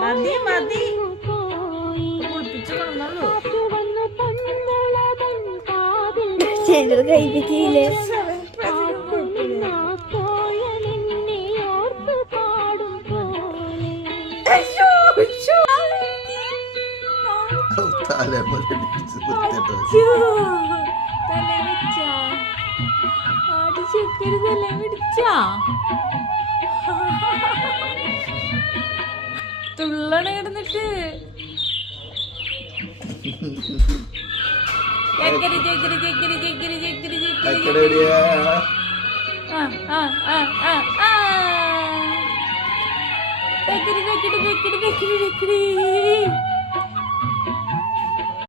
മതി മതി കുളിപ്പിച്ചോളൂ. കഴിപ്പിക്കില്ലേ? തുള്ളണ കിടന്നിട്ട് ചക്കരി ചക്കരി ചക്കരി ചക്കരി ചക്കരി ചക്കരി ചക്കരി ചക്കരി ചക്കരി ചക്കരി ചക്കരി